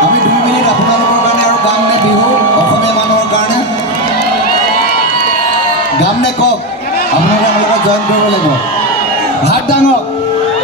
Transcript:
আমি 2 মিনিট আপোনালোকৰ কাৰণে আৰু গাম নে বিহু অসমীয়া মানুহৰ কাৰণে গাম নে কওক আপোনালোকৰ লগত জইন কৰিব লাগিব হাত ডাঙক